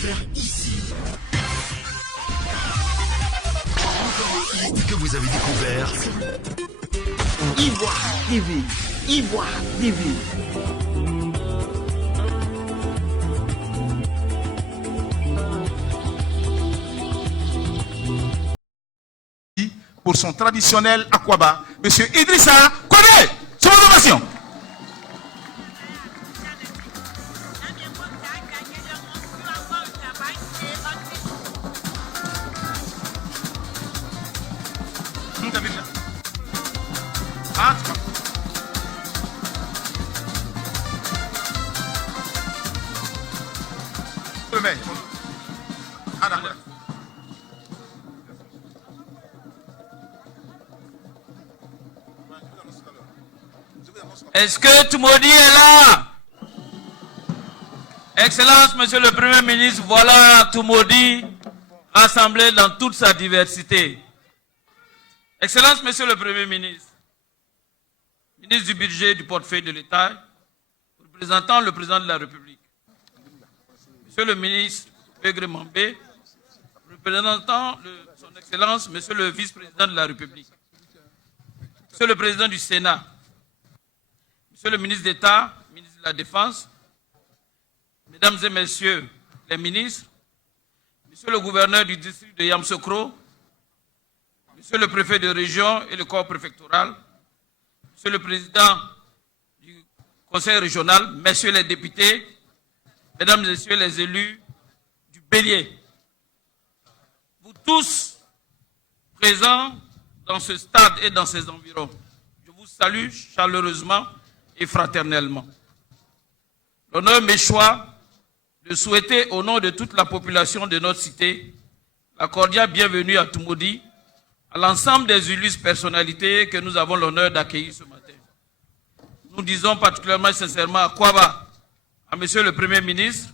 faire ici. Encore un hit que vous avez découvert. Ivoire TV. Ivoire TV. Pour son traditionnel Akwaba, M. Idrissa Koné. Son ovation. Est-ce que Toumoudi est là? Excellence, Monsieur le Premier ministre, voilà Toumoudi rassemblé dans toute sa diversité. Excellence, Monsieur le Premier ministre, ministre du Budget du portefeuille de l'État, représentant le Président de la République. Monsieur le ministre Pégré Mambé, représentant son Excellence, Monsieur le Vice-président de la République. Monsieur le Président du Sénat, Monsieur le ministre d'État, ministre de la Défense, Mesdames et Messieurs les ministres, Monsieur le gouverneur du district de Yamsokro, Monsieur le préfet de région et le corps préfectoral, Monsieur le président du conseil régional, Messieurs les députés, Mesdames et Messieurs les élus du Bélier, vous tous présents dans ce stade et dans ses environs, je vous salue chaleureusement et fraternellement. L'honneur m'échoit de souhaiter au nom de toute la population de notre cité la cordiale bienvenue à Toumoudi, à l'ensemble des illustres personnalités que nous avons l'honneur d'accueillir ce matin. Nous disons particulièrement sincèrement à Kwaba, à Monsieur le Premier ministre,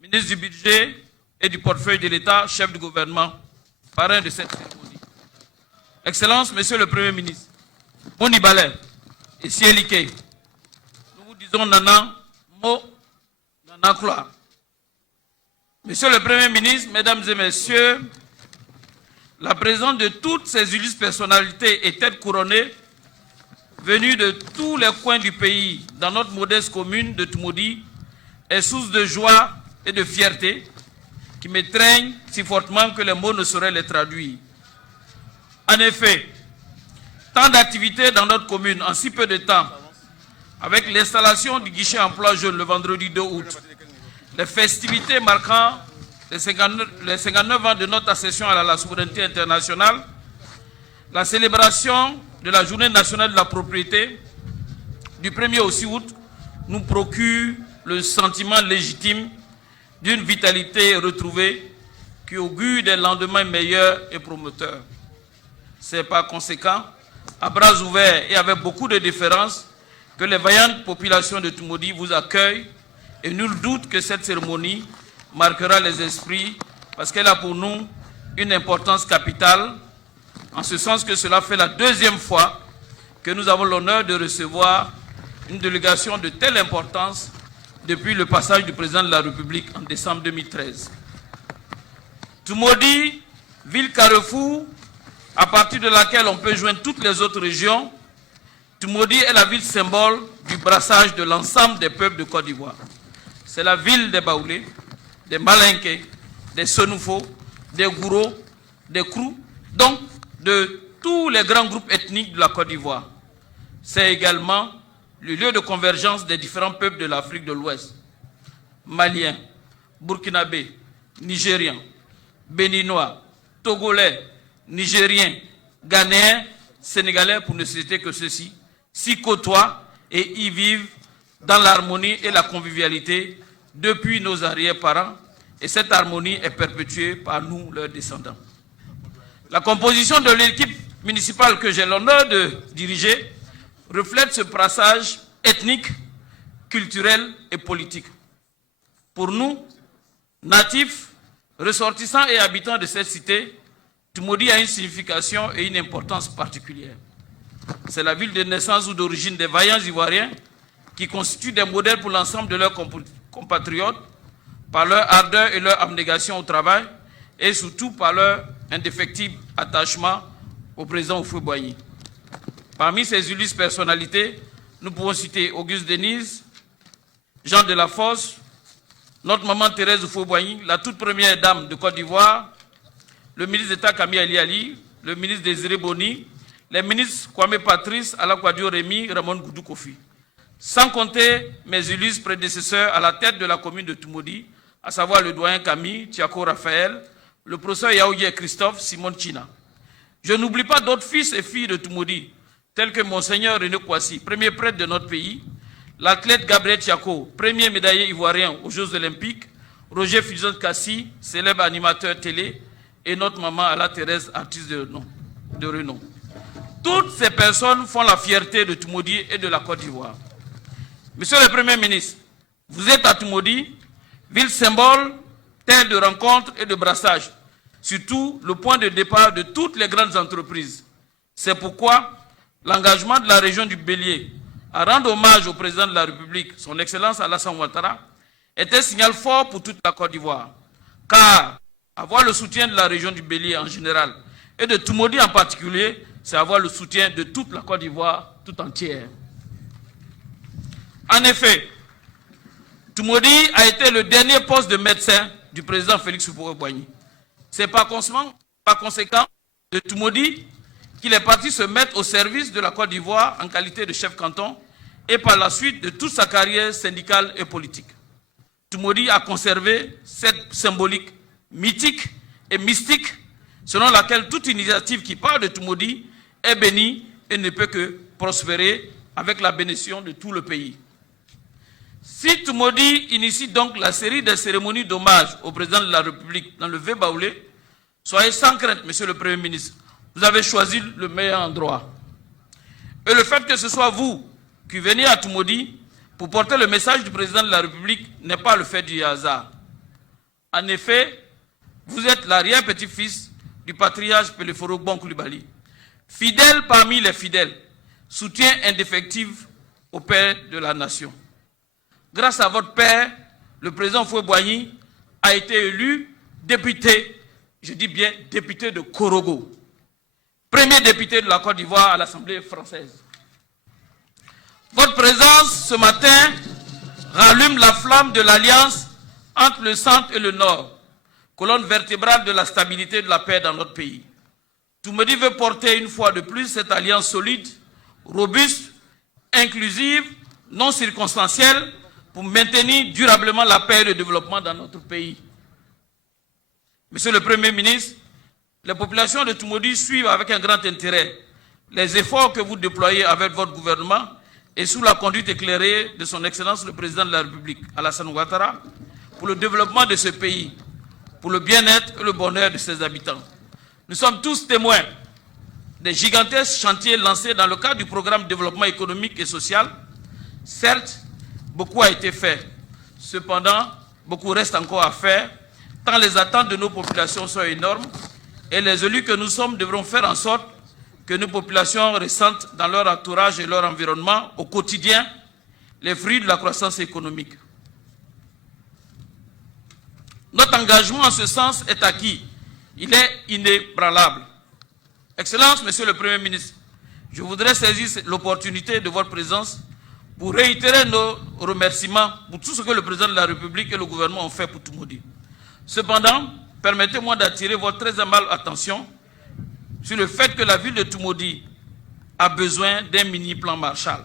ministre du Budget et du portefeuille de l'État, chef du gouvernement, parrain de cette cérémonie. Excellence, Monsieur le Premier ministre, Moni Balé et Sielike, nous vous disons Nana, Mo, Nana Kloa. Monsieur le Premier ministre, Mesdames et Messieurs, la présence de toutes ces illustres personnalités et têtes couronnées venues de tous les coins du pays dans notre modeste commune de Toumoudi est source de joie et de fierté qui m'étreignent si fortement que les mots ne sauraient les traduire. En effet, tant d'activités dans notre commune en si peu de temps, avec l'installation du guichet emploi jeune le vendredi 2 août, les festivités marquant les 59 ans de notre accession à la souveraineté internationale, la célébration de la journée nationale de la propriété du 1er au 6 août nous procure le sentiment légitime d'une vitalité retrouvée qui augure des lendemains meilleurs et promoteurs. C'est par conséquent, à bras ouverts et avec beaucoup de déférence, que les vaillantes populations de Toumoudi vous accueillent et nul doute que cette cérémonie marquera les esprits parce qu'elle a pour nous une importance capitale, en ce sens que cela fait la deuxième fois que nous avons l'honneur de recevoir une délégation de telle importance depuis le passage du président de la République en décembre 2013. Toumoudi, ville carrefour, à partir de laquelle on peut joindre toutes les autres régions, Toumoudi est la ville symbole du brassage de l'ensemble des peuples de Côte d'Ivoire. C'est la ville des Baoulés, des Malinké, des Sonoufo, des Gouro, des Krou, donc de tous les grands groupes ethniques de la Côte d'Ivoire. C'est également le lieu de convergence des différents peuples de l'Afrique de l'Ouest. Maliens, Burkinabés, Nigériens, Béninois, Togolais, Nigériens, Ghanéens, Sénégalais, pour ne citer que ceux-ci, s'y côtoient et y vivent dans l'harmonie et la convivialité depuis nos arrière-parents, et cette harmonie est perpétuée par nous, leurs descendants. La composition de l'équipe municipale que j'ai l'honneur de diriger reflète ce brassage ethnique, culturel et politique. Pour nous, natifs, ressortissants et habitants de cette cité, Toumoudi a une signification et une importance particulière. C'est la ville de naissance ou d'origine des vaillants ivoiriens qui constituent des modèles pour l'ensemble de leurs compatriotes par leur ardeur et leur abnégation au travail, et surtout par leur indéfectible attachement au président Houphouët-Boigny. Parmi ces illustres personnalités, nous pouvons citer Auguste Denise, Jean de la Fosse, notre maman Thérèse Houphouët-Boigny, la toute première dame de Côte d'Ivoire, le ministre d'État Camille Ali Ali, le ministre Désiré Boni, les ministres Kwame Patrice, Alakwadio Rémy, Ramon Goudou Kofi. Sans compter mes illustres prédécesseurs à la tête de la commune de Toumoudi, à savoir le doyen Camille, Tiako Raphaël, le professeur Yaouyé Christophe, Simon China. Je n'oublie pas d'autres fils et filles de Toumoudi, tels que Monseigneur René Kouassi, premier prêtre de notre pays, l'athlète Gabriel Tiako, premier médaillé ivoirien aux Jeux Olympiques, Roger Fizot Kassi, célèbre animateur télé, et notre maman Ala Thérèse, artiste de renom. Toutes ces personnes font la fierté de Toumoudi et de la Côte d'Ivoire. Monsieur le Premier ministre, vous êtes à Toumoudi, ville symbole, terre de rencontres et de brassage, surtout le point de départ de toutes les grandes entreprises. C'est pourquoi l'engagement de la région du Bélier à rendre hommage au président de la République, son Excellence Alassane Ouattara, est un signal fort pour toute la Côte d'Ivoire. Car avoir le soutien de la région du Bélier en général et de Toumoudi en particulier, c'est avoir le soutien de toute la Côte d'Ivoire tout entière. En effet, Toumoudi a été le dernier poste de médecin du président Félix Houphouët-Boigny. C'est par conséquent de Toumoudi qu'il est parti se mettre au service de la Côte d'Ivoire en qualité de chef canton et par la suite de toute sa carrière syndicale et politique. Toumoudi a conservé cette symbolique mythique et mystique selon laquelle toute initiative qui part de Toumoudi est bénie et ne peut que prospérer avec la bénédiction de tout le pays. Si Toumoudi initie donc la série de cérémonies d'hommage au président de la République dans le Vé-Baoulé, soyez sans crainte, monsieur le Premier ministre, vous avez choisi le meilleur endroit. Et le fait que ce soit vous qui venez à Toumoudi pour porter le message du président de la République n'est pas le fait du hasard. En effet, vous êtes l'arrière-petit-fils du patriarche Peleforo Gbon Coulibaly, fidèle parmi les fidèles, soutien indéfectible au père de la nation. Grâce à votre père, le président Houphouët-Boigny a été élu député, je dis bien député de Korogo, premier député de la Côte d'Ivoire à l'Assemblée française. Votre présence ce matin rallume la flamme de l'alliance entre le centre et le nord, colonne vertébrale de la stabilité et de la paix dans notre pays. Toumoudi veut porter une fois de plus cette alliance solide, robuste, inclusive, non circonstancielle, pour maintenir durablement la paix et le développement dans notre pays. Monsieur le Premier ministre, les populations de Toumoudi suivent avec un grand intérêt les efforts que vous déployez avec votre gouvernement et sous la conduite éclairée de son Excellence le Président de la République, Alassane Ouattara, pour le développement de ce pays, pour le bien-être et le bonheur de ses habitants. Nous sommes tous témoins des gigantesques chantiers lancés dans le cadre du programme de développement économique et social. Certes, beaucoup a été fait. Cependant, beaucoup reste encore à faire, tant les attentes de nos populations sont énormes et les élus que nous sommes devront faire en sorte que nos populations ressentent dans leur entourage et leur environnement au quotidien les fruits de la croissance économique. Notre engagement en ce sens est acquis. Il est inébranlable. Excellence, Monsieur le Premier ministre, je voudrais saisir l'opportunité de votre présence pour réitérer nos remerciements pour tout ce que le président de la République et le gouvernement ont fait pour Toumoudi. Cependant, permettez-moi d'attirer votre très aimable attention sur le fait que la ville de Toumoudi a besoin d'un mini-plan Marshall,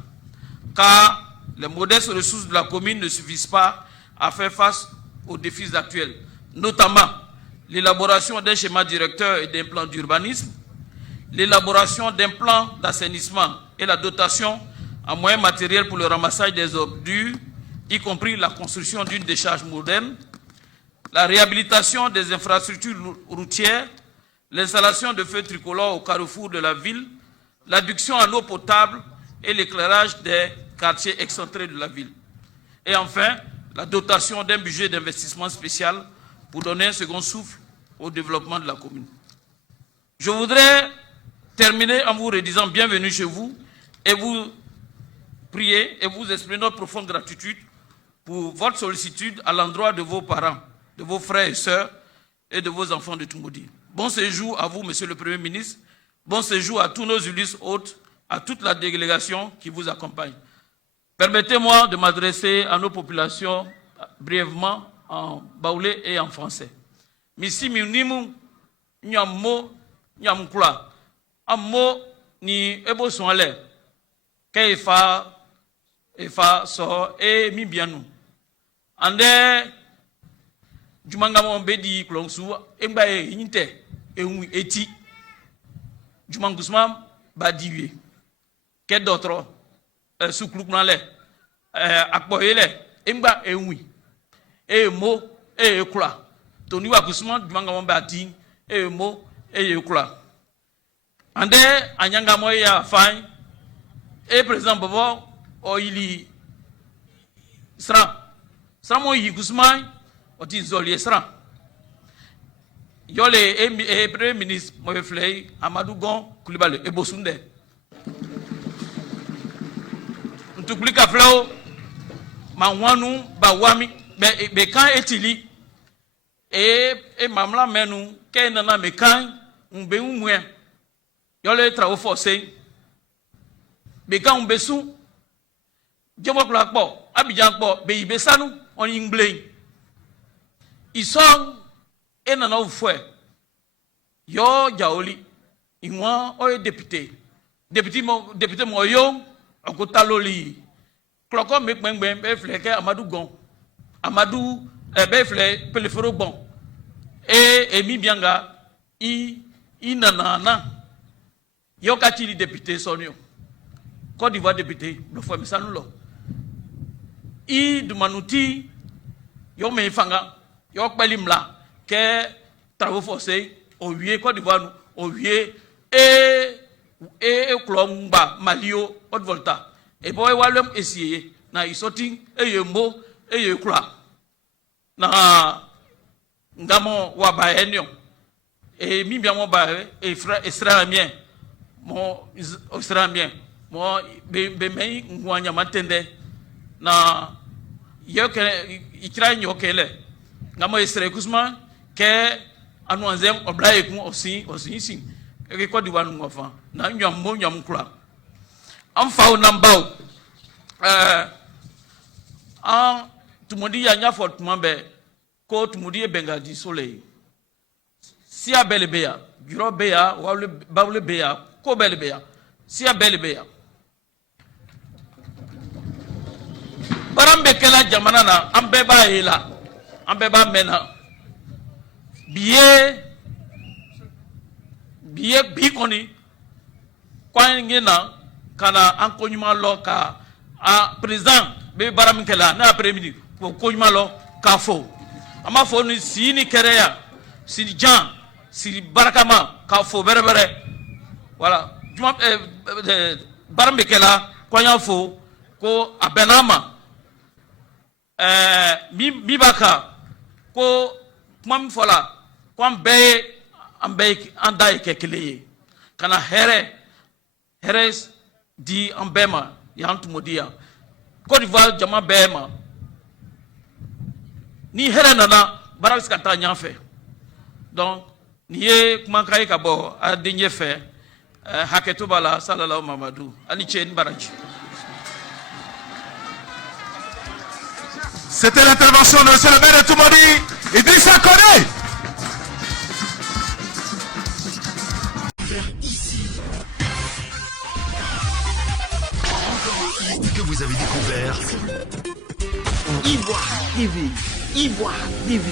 car les modestes ressources de la commune ne suffisent pas à faire face aux défis actuels, notamment l'élaboration d'un schéma directeur et d'un plan d'urbanisme, l'élaboration d'un plan d'assainissement et la dotation en moyens matériels pour le ramassage des ordures, y compris la construction d'une décharge moderne, la réhabilitation des infrastructures routières, l'installation de feux tricolores au carrefour de la ville, l'adduction en eau potable et l'éclairage des quartiers excentrés de la ville. Et enfin, la dotation d'un budget d'investissement spécial pour donner un second souffle au développement de la commune. Je voudrais terminer en vous redisant bienvenue chez vous et vous prier et vous exprimer notre profonde gratitude pour votre sollicitude à l'endroit de vos parents, de vos frères et sœurs et de vos enfants de Tumodi. Bon séjour à vous, Monsieur le Premier ministre. Bon séjour à tous nos illustres hôtes, à toute la délégation qui vous accompagne. Permettez-moi de m'adresser à nos populations brièvement en baoulé et en français. Misi minimu nyamo nyamkula amo ni ebo sonale ke efa so e mi bianu ande jumanga mo bedi klongsu emba e yinte ewu eti jumangusma badiwe ke d'autres soukluknale akpoyele emba ewu e mo e kula toni wa kusuma jumanga mo badi e mo e kula ande anyanga mo ya fine e president bobo o ili sra mo yi kusuma o ti zoli sra yole e premier ministre mo flei Amadou Gon Coulibaly e bosunde ntukulika flow manwanu bawami be kan etili e mamla menu ke nana mekan mbe umwe yole travaux forcés be kan mbesu jomo kla po Abidjan po be ibesanu on ingblay ison e nana ufwe yo jaoli inwa o député mo yo okotaloli kloko me gbengbe be fleke Amadou Gon Amadou be fle peleforo bon emi bianga i nana yo katili député sonio Côte d'Ivoire député le fois misanulo i dumanuti yo me fanga yo kpelimla ke travaux forcés au wié Côte d'Ivoire au wié e klomba malio haute volta e boy walem essayer na isoti eyembo eyekula na ngamo wa baenyo e mi bien mo ba e frère israélien mo israélien mo be mei ngwanya matende na yoke ikra nyokele ngamo israël kusma ke anuanzem oblaye ku osin sin e ko di wanu ngofa na nyam kula am faw nambao tumodi ya nya fort mambe ko tumudi e bengadi soleil si a belle beya juro beya wawle bawle beya ko belle beya si a belle beya barambe kala jamana na ambe ba hela ambe ba mena biye bikoni kwa ngena kana ankonyuma lo ka a président be baram kala na après midi ko konyuma lo ka fo ama fo ni sini kereya sini jan sini barakama ka fo bere voilà juma baram be kala kwanya fo ko abenama mi baka ko mam fola ko ambe andai kekele kana here di ambema yantu modia Côte d'Ivoire jama bema ni here nana barawis kata nyafe donc niye kuma kai kabo a denye fe haketo bala sallallahu mamadou ani chen barachi. C'était l'intervention de M. le maire de Tumodi, Idrissa Koné. Que vous avez découvert Ivoire TV.